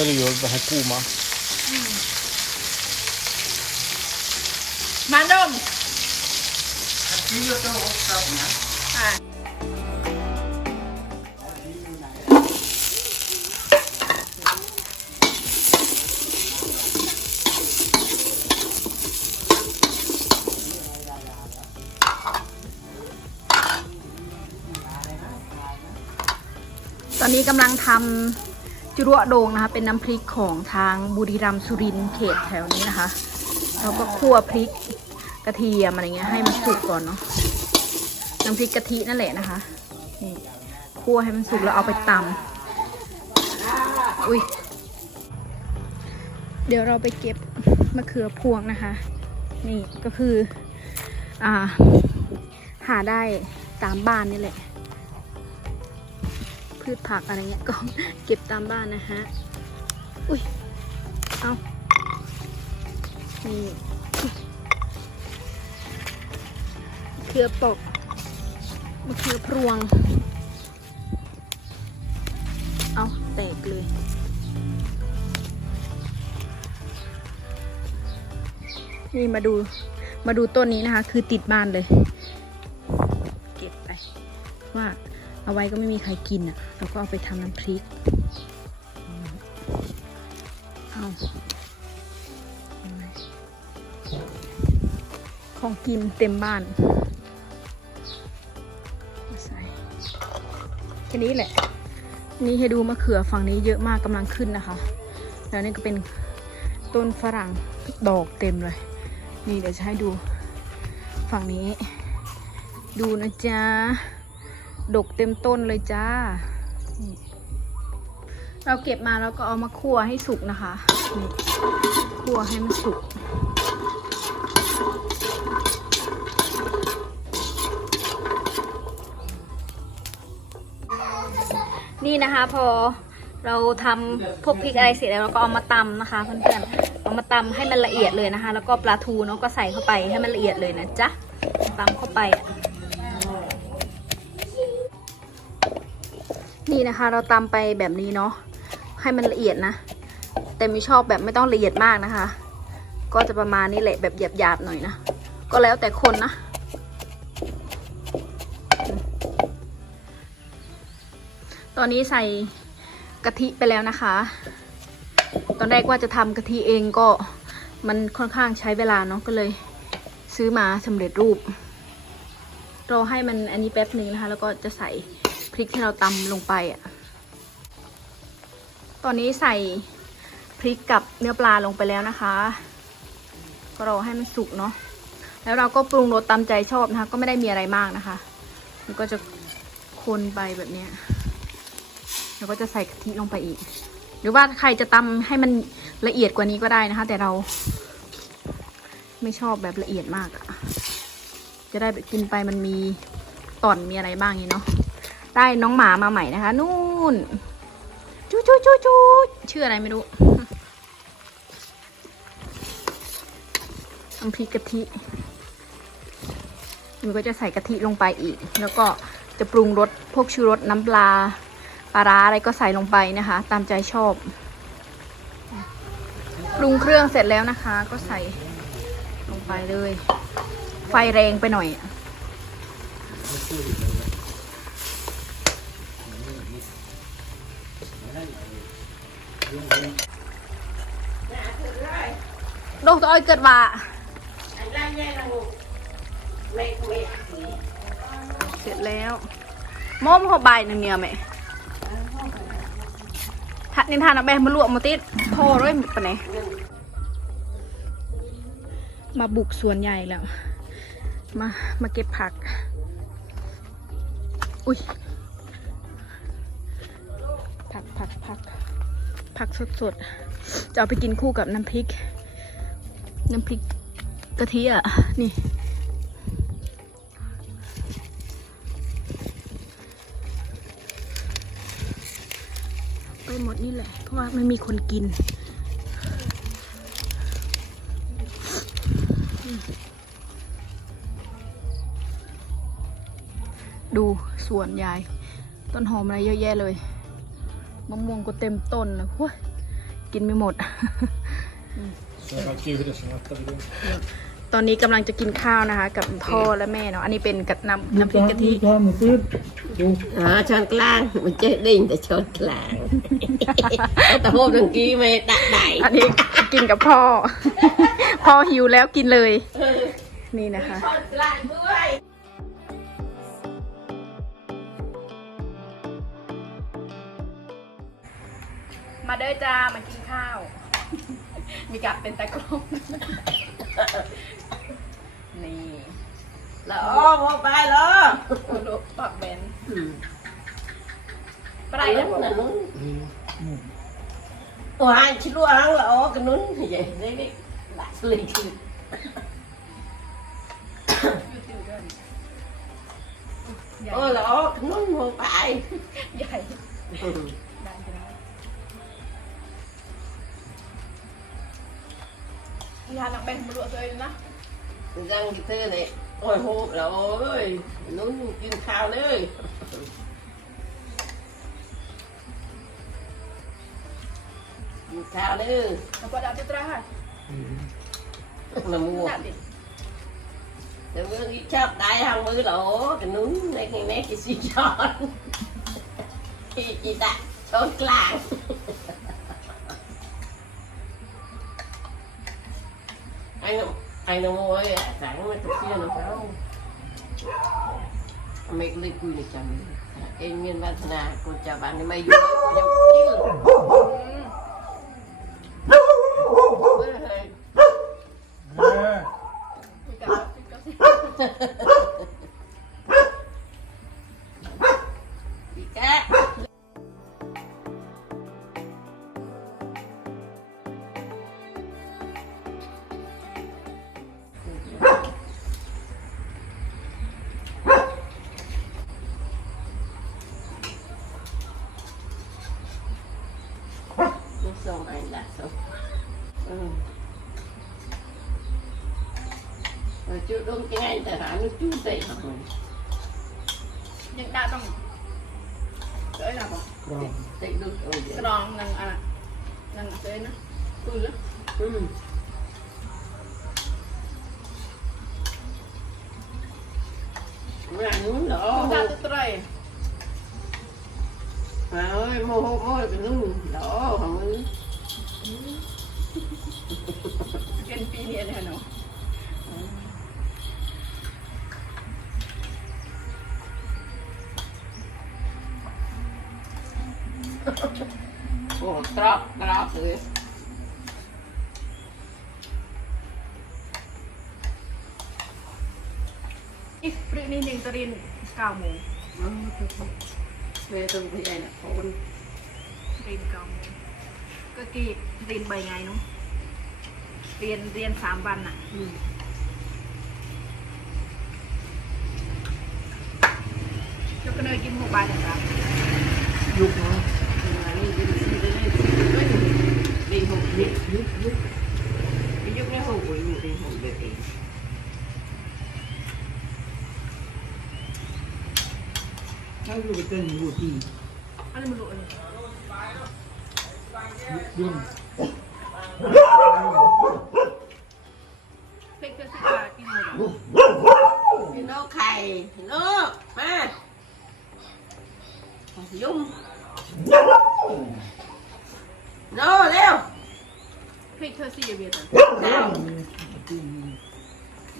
Eller gör det här koma. มาดมที่อยู่ตัวอกกับนะอะตอนนี้กำลังทำ จุระโดงนะคะ เป็นน้ำพริกของทางบุรีรัมย์สุรินทร์เขตแถวนี้นะคะ เราก็คั่วพริกกระเทียมอะไรเงี้ยให้มันสุกก่อนเนาะน้ำพริกกะทินั่นแหละนะคะนี่คั่วให้มันสุกแล้วเอาไปตำอุ้ยเดี๋ยวเราไปเก็บมะเขือพวงนะคะ นี่ก็คือ อ่า หาได้ตามบ้านนี่แหละ พืชผักอะไรเงี้ยก็เก็บตามบ้านนะฮะ อุ้ย เอานี่เขือปอกมะเขือพรวง เอาแตกเลยนี่มาดูมาดูต้นนี้นะคะ คือติดบ้านเลย เก็บไปว่า เอาไว้ก็ไม่มีใครกินอะเราก็เอาไปทำน้ำพริกเอาเอาของกินเต็มบ้านใส่แค่นี้แหละ นี่ให้ดูมะเขือฝั่งนี้เยอะมากกำลังขึ้นนะคะ แล้วนี่ก็เป็นต้นฝรั่งดอกเต็มเลย นี่เดี๋ยวจะให้ดูฝั่งนี้ ดูนะจ๊ะ ดกเต็มต้นเลยจ้า เราเก็บมาแล้วก็เอามาคั่วให้สุกนะคะ คั่วให้มันสุกนี่นะคะพอเราทำพวกพริกอะไรเสร็จแล้วเราก็เอามาตำนะคะเพื่อนๆเอามาตำให้มันละเอียดเลยนะคะ แล้วก็ปลาทูเนาะก็ใส่เข้าไปให้มันละเอียดเลยนะจ๊ะตำเข้าไปอะ นี่นะคะ เราตำไปแบบนี้เนาะให้มันละเอียดนะ แต่ไม่ชอบแบบไม่ต้องละเอียดมากนะคะ ก็จะประมาณนี้แหละแบบหยาบๆหน่อยนะก็แล้วแต่คนนะตอนนี้ใส่กะทิไปแล้วนะคะ ตอนแรกว่าจะทำกะทิเองก็มันค่อนข้างใช้เวลาเนาะก็เลยซื้อมาสำเร็จรูปรอให้มันอันนี้แป๊บนึงนะคะ แล้วก็จะใส่ ริกที่เราตำลงไปอะ ตอนนี้ใส่พริกกับเนื้อปลาลงไปแล้วนะคะ ก็รอให้มันสุกเนาะ แล้วเราก็ปรุงรสตามใจชอบนะคะ ก็ไม่ได้มีอะไรมากนะคะ มันก็จะคนไปแบบเนี้ยแล้วก็จะใส่กะทิลงไปอีก หรือว่าใครจะตำให้มันละเอียดกว่านี้ก็ได้นะคะ แต่เราไม่ชอบแบบละเอียดมากอะจะได้แบบกินไปมันมีต่อนมีอะไรบ้างอย่างนี้เนาะ ได้น้องหมามาใหม่นะคะ นู่นจูจูจูจูชื่ออะไรไม่รู้น้ำพริกกะทิมันก็จะใส่กะทิลงไปอีก แล้วก็จะปรุงรสพวกชูรสน้ำปลาปลาร้าอะไรก็ใส่ลงไปนะคะ ตามใจชอบ ปรุงเครื่องเสร็จแล้วนะคะ ก็ใส่ลงไปเลย ไฟแรงไปหน่อย ดกตัวอ้อยเกิดว่าไล่แย่ละเสร็จแล้วมอมเขาใบหนึ่งเนี่ยแม่ทัดนินทานเอาไปมาลวกมาติดพอด้วยปะเนี่ยมาบุกสวนใหญ่แล้ว มา มาเก็บผัก อุ้ยผักผักผัก ผักสดสดๆ จะเอาไปกินคู่กับน้ำพริก น้ำพริกกะทิอะ นี่ ไปหมดนี่แหละ เพราะว่าไม่มีคนกินดูสวนยาย ต้นหอมอะไรเยอะแยะเลย มะม่วงก็เต็มต้นเลยห้ยกินไม่หมด Så jag kan kliva det som att det är ตอนนี้กำลังจะกินข้าวนะคะ กับพ่อและแม่เนาะ อันนี้เป็นกับน้ำน้ำพริกกะทิ ta med tid. Jo. อ๋อช้อนกลาง มันจะดิ่งแต่ช้อนกลางแต่โหดังกี้ไม่ตักไหนอันนี้กินกับพ่อ พ่อหิวแล้วกินเลย นี่นะคะ ช้อนกลางด้วย มาเด้อจ้ามากินข้าว มีกับเป็นตะกร้องนี่แล้วอ๋อพอไปเหรอโอ้โหปากแบนอืมปลายไปแล้วนะนู้นโอ้ยชิลัวหังละอ๋อกันนู้นใหญ่ได้ดิหลักเลยคือใหญ่โอ้ละอ๋อกันนู้นพอไปใหญ่ ยาหนักแบนมาลวกเลยนะ răng cái thứ này ôi hô rồi nó kim khao nữa kim khao nữa แล้วก็ดาบตราค่ะ là mua ดาบดิ Rồi bữa đi chắp đáy hàng mưa lỗ cái nún này cái nét cái suy tròn chị chị ta trốn làng anh anh nó mua ấy sáng mà thực kia nó không mấy cái quy này chồng em nguyên văn là cô chào bạn đi mày vô em chứ Nej. Nước sông này là sông ừ. Rồi chưa đúng cái này ta hả nước chú tệ hả ยังดาต้องเอ้ยนะบอก Bra. Tệ được rồi กระดองนังอะนังเอ้ยนะปืนแล้ว Ừ. Mà muốn ดา đỏ บตราย Mà ơi mô hô mô cái nung đỏ hả mới เป็นปีเดียวเลยเนาะ Ồ, trọc, trọc rồi อีกปรีนี่หนึ่งตรินเก้าโมง Về tôi thì đây là khôn เรียนเก้าโมง ก็กี่เรียนใบไงเนาะเรียนเรียนสามวันอะ Ừ. ยกกระเนยกินหมูบายแต่ครับ Gjort nå. Nhưng mà đi đi đi đi đi đi đi hụt đi Gjort, gjort. đi giúp nó hụt đi đi hụt được đi Här går vi den gjort i. อะไรไม่รู้เลย Dum. เพลง เพื่อสิบากินหมดอะ Thì nó khày nó mà dung nó leo เพลงเธอสี่เบียร์ตัน nào Ừ.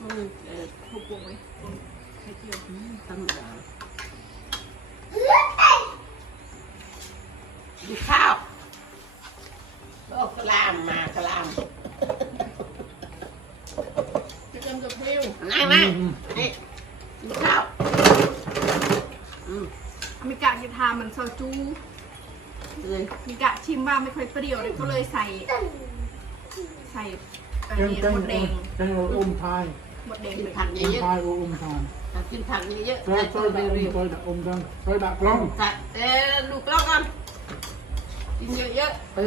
Ừ, ờ, ถูกปรุงไหมให้เที่ยว tâm đỡ đi khao Ô, cái làm mà cái làm จะเติมกับเพลว này này đi đi khao ừ มีกะจะทามันซอจู rồi มีกะชิมว่าไม่ค่อยเปรี้ยวเลยก็เลยใส่ ใส่อัน Den, นี้หมดแดง den, den var omtaj. หมดแดงกินไปผักเยอะ Omtaj och omtaj. ๆกินผักเยอะๆ För, för, för, för, om den. För, för, för. ผักเออลูกเล่ากันกินเยอะๆเอ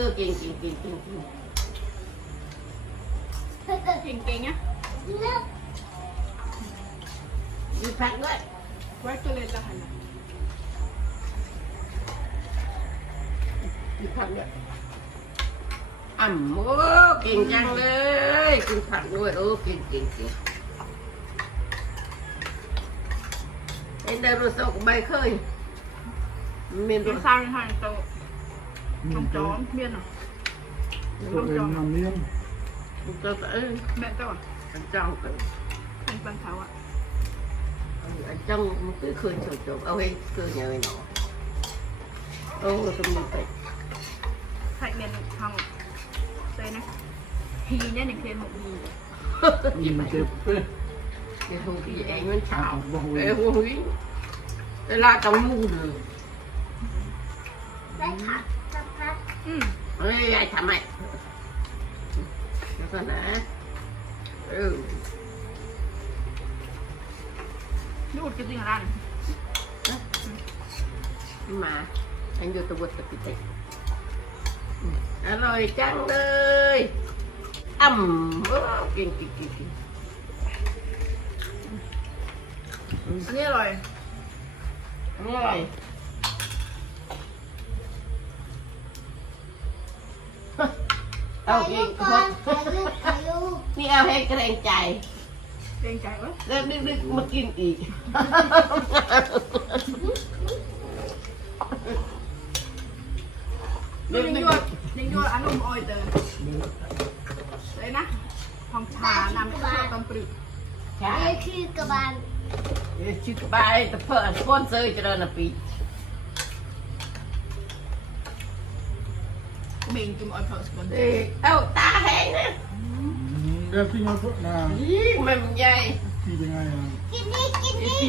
อกินกินกินกินกินเก่งๆนะมีผักด้วยไว้ก็เลยละหันนะ กินผักเนี่ยอ่ำโอ้เก่งจังเลย กินผักด้วยโอ้เก่งเก่งเก่งเอ็นได้รู้สึกใบเคยมีเป็รู้นสึกสร้างทางโตจอมจอมเมียนเหรอตัวเองนำเลี้ยงตัวเออแม่เจ้าอะอันจังกันเป็นปันเขาอะอันจังมันคือเคยโฉบโฉบเอาให้คือเนี่ยไว้หนอโอ้สมุนไพรไข่ เมียนทางเลยนะฮีเนี่ยหนึ่งเพียนหกฮียิ้มเจ็บเอ้ยเดี๋ยวพี่เองมันเช้าบอกเอเลยอโอ้ยเวลาต้องมูเลยอืมเฮ้ยยายทำไมแล้วก็นะเออนี่อุดกินจริงร้านมาฉันอยู่ตัวตะปิติ อร่อยจังเลยอ่ำโอ้กินกินกินกินอันนี้อร่อยอร่อยเอาอีกคนนี่เอาให้เกรงใจ เกรงใจวะแล้วนึกๆมากินอีกนี่ยัง ยวดยังยวดอันนุ่มออยเตอร์เลยนะทองชานำข้าวกำปรึกใช่นี่คือกระบาลชิคบายแต่เพิ่นสปอนเซอร์จะเดินปีเมงจุ่มออยเพิ่มสกุลเอ้ยเอ้าตาแห้งนะเดี๋ยวพี่มาพูดนะยี่มันใหญ่พี่ยังไงอะกินนี่กินนี่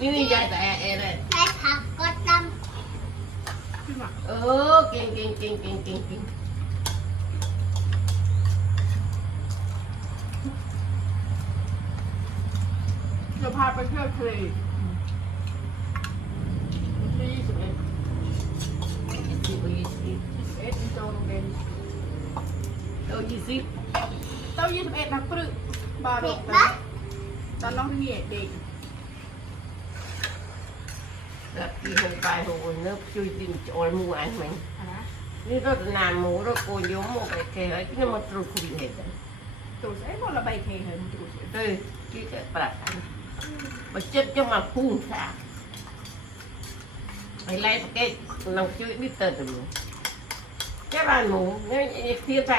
นี่นี่ใหญ่แต่แอร์เลยใช้ผักกดดขึ้นมา เออเก่งเก่งเก่งเก่งเก่งเก่งจะพาไปเที่ยวทะเลยี่สิบเอ็ดยี่สิบยี่สิบเอ็ดอินโตโรงเรียนเออยี่สิบเต้ายี่สิบเอ็ดนักปรึกบาำดเด็กกตนะอนน้องที่เด็กแล้วกี่หกไปหกเนื้อช่วยดินจอยมูอันไหมนะนี่รถนานหมูรถโกยมหมูไปแค่ไอ้ที่มันตรุคุยเห็นตูดไอ้พวก เราใบเคยเห็นตูดเฮ้ยที่จะปรับมาเจ็บจะมาพุ่งค่ะไปไล่สเก็ตน้องช่วยดิเตอร์ตัวแค่บ้านหมูเนี่ยเทียบ